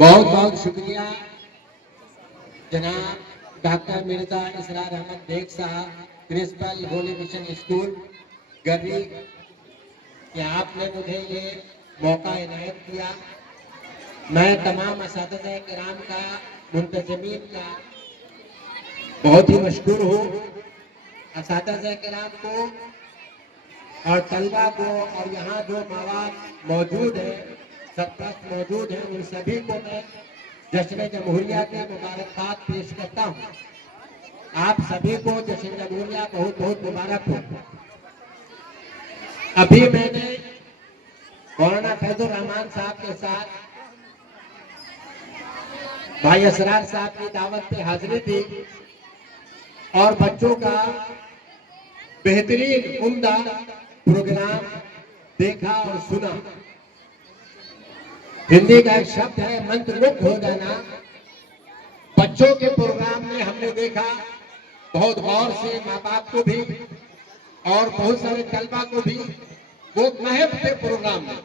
बहुत बहुत शुक्रिया जनाब डॉक्टर मिर्जा इसरार अहमद बेग साहब, प्रिंसिपल होली मिशन स्कूल गर्री, कि आपने मुझे ये मौका इनायत किया। मैं तमाम असातिज़ा किराम का, मुंतज़मीन का बहुत ही मशकूर हूँ। असातिज़ा किराम को और तलबा को और यहाँ जो मवाद मौजूद है, सरपरस्त मौजूद है, उन सभी को मैं जश्न जमहूरिया की मुबारकबाद पेश करता हूँ। आप सभी को जश्न जमहूरिया बहुत बहुत मुबारक हो। अभी मैंने मौलाना फैजुर रहमान साहब के साथ भाई असरार साहब की दावत पे हाजिरी दी और बच्चों का बेहतरीन उम्दा प्रोग्राम देखा और सुना। हिंदी का एक शब्द है मंत्रमुग्ध हो जाना। बच्चों के प्रोग्राम में हमने देखा बहुत गौर से, माँ बाप को भी और बहुत सारे तलबा को भी, वो महब थे प्रोग्राम में।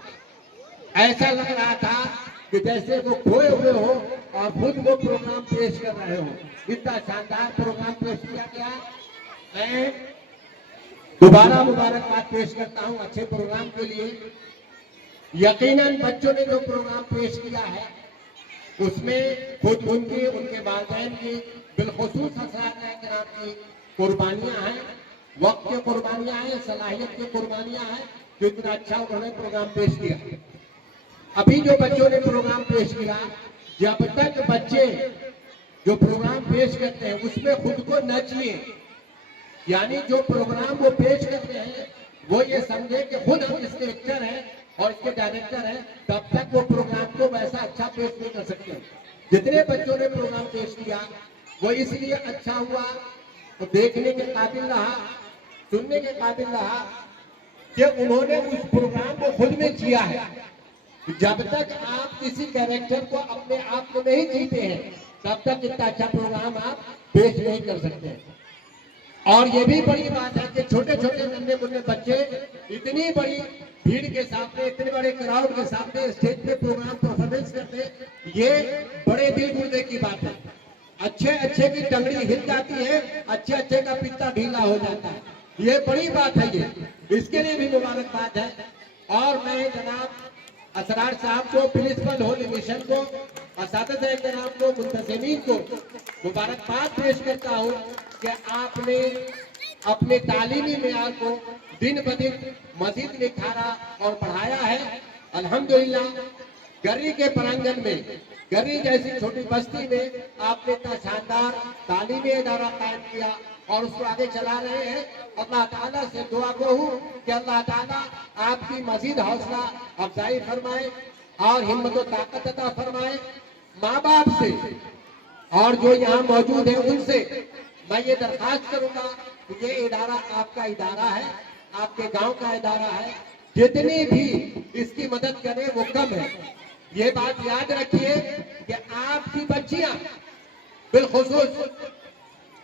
ऐसा लग रहा था कि जैसे वो खोए हुए हो और खुद वो प्रोग्राम पेश कर रहे हो। इतना शानदार प्रोग्राम पेश किया गया। मैं दोबारा मुबारकबाद पेश करता हूं अच्छे प्रोग्राम के लिए। यकीनन बच्चों ने जो प्रोग्राम पेश किया है उसमें खुद उनकी, उनके वालिदैन की, बिलखुसूस असरात की कुर्बानियां हैं, वक्त की कुर्बानियां हैं, सलाहियत की कुर्बानियां हैं, जो इतना अच्छा उन्होंने प्रोग्राम पेश किया। अभी जो बच्चों ने प्रोग्राम पेश किया, जब तक बच्चे जो प्रोग्राम पेश करते हैं उसमें खुद को न जिए, यानी जो प्रोग्राम वो पेश करते हैं वो ये समझे कि खुद हम इसके एक्टर हैं और इसके डायरेक्टर हैं, तब तक वो प्रोग्राम को वैसा अच्छा पेश नहीं कर सकते। जितने बच्चों ने प्रोग्राम पेश किया वो इसलिए अच्छा हुआ, तो देखने के काबिल रहा, सुनने के काबिल रहा कि उन्होंने उस प्रोग्राम को खुद में जिया है। जब तक आप किसी कैरेक्टर को अपने आप में नहीं जीते हैं तब तक इतना अच्छा प्रोग्राम आप पेश नहीं कर सकते। और ये भी बड़ी बात है कि छोटे छोटे नन्हे मुन्ने बच्चे इतनी बड़ी भीड़ के सामने, इतने बड़े क्राउड के सामने स्टेज पे प्रोग्राम परफॉर्मेंस करते, ये बड़े दिल गुर्दे की बात है। अच्छे अच्छे की टंगड़ी हिल जाती है, अच्छे अच्छे का पित्ता ढीला हो जाता है। ये बड़ी बात है, ये इसके लिए भी मुबारकबाद है। और मैं जनाब असरार साहब को, प्रिंसिपल होली मिशन को, असातिज़ा किराम को, मुंतज़मीन को मुबारकबाद पेश करता हूँ कि आपने अपने तालीमी मेयार को दिन ब दिन मजीद निखारा और बढ़ाया है। अल्हम्दुलिल्लाह गर्री के प्रांगण में, गर्री जैसी छोटी बस्ती में आपने इतना शानदार तालीमी इदारा कायम किया और उसको आगे चला रहे हैं। अल्लाह ताला से दुआ को हूँ कि अल्लाह ताला आपकी मजीद हौसला अफजाई फरमाए और हिम्मत और ताकत अता फरमाए। माँ बाप से और जो यहाँ मौजूद है उनसे मैं ये दरखास्त करूंगा कि ये इदारा आपका इदारा है, आपके गांव का इदारा है, जितनी भी इसकी मदद करें वो कम है। ये बात याद रखिए कि आपकी बच्चियां, बिलखुसूस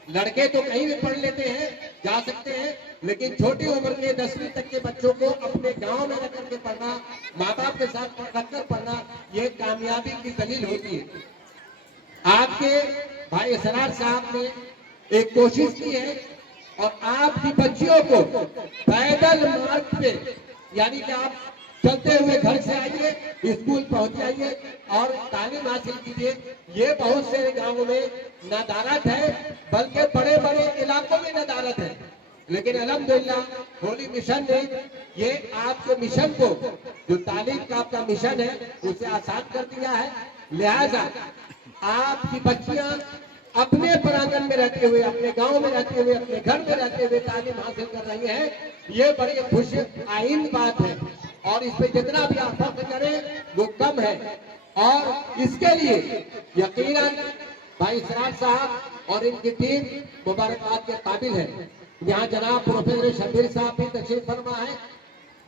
लड़के तो कहीं भी पढ़ लेते हैं, जा सकते हैं, लेकिन छोटी उम्र के 10वीं तक के बच्चों को अपने गांव में रख करके पढ़ना, माँ बाप के साथ रखकर पढ़ना, ये कामयाबी की दलील होती है। आपके भाई असरार साहब ने एक कोशिश की है और आपकी बच्चियों को पैदल मार्ग पे, यानी कि आप चलते हुए घर से आइए, स्कूल पहुंच जाइए और तालीम हासिल कीजिए। ये बहुत से गांवों में नदारत है, बल्कि बड़े बड़े इलाकों में नदारत है, लेकिन अल्हम्दुलिल्लाह होली मिशन ने ये आपके मिशन को, जो तालीम का आपका मिशन है, उसे आसान कर दिया है। लिहाजा आपकी बच्चियां अपने प्रांगण में रहते हुए, अपने गांव में रहते हुए, अपने घर में रहते हुए तालीम हासिल कर रही हैं, ये बड़ी खुश आइंद बात है और इस पे जितना भी आप फख्र करें वो कम है। और इसके लिए यकीनन भाई इसरार साहब और इनकी टीम मुबारकबाद के काबिल है। यहाँ जनाब प्रोफेसर शबीर साहब भी तशरीफ फरमा है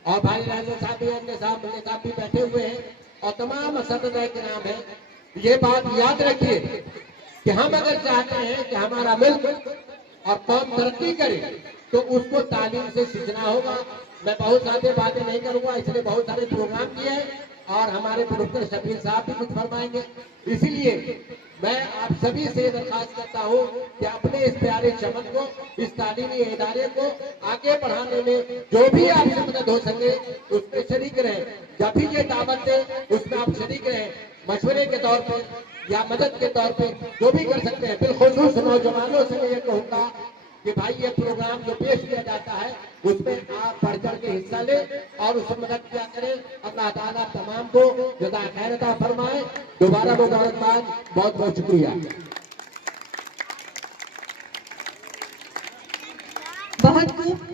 और भाई राजा साहब भी, अन्य साहब, मल्ले साहब भी बैठे हुए हैं और तमाम असतिज़ा के नाम है। ये बात याद रखिए कि हम अगर चाहते हैं कि हमारा मुल्क और कौम तरक्की करे तो उसको तालीम से सीखना होगा। मैं बहुत सारी बातें नहीं करूंगा, इसलिए बहुत सारे प्रोग्राम किए हैं और हमारे प्रोफेसर शबीर साहब भी कुछ फरमाएंगे। इसीलिए मैं आप सभी से दरखास्त करता हूँ कि अपने इस प्यारे चमन को, इस तालीमी इदारे को आगे बढ़ाने में जो भी आपसे मदद हो सके उसमें शरीक रहें। जब भी ये दावत दे उसमें आप शरीक रहें, मशवरे के तौर पे या मदद के तौर पे जो भी कर सकते हैं। बिलखुसूस नौजवानों से मैं ये कहूँगा कि भाई ये प्रोग्राम जो पेश किया जाता है उसमें आप बढ़ चढ़ के हिस्सा लें और उसमें मदद किया करें। अल्लाह ताला तमाम को जज़ा खैर अता फरमाए। दोबारा मुबारकबाद, बहुत बहुत शुक्रिया। बहुत खूब।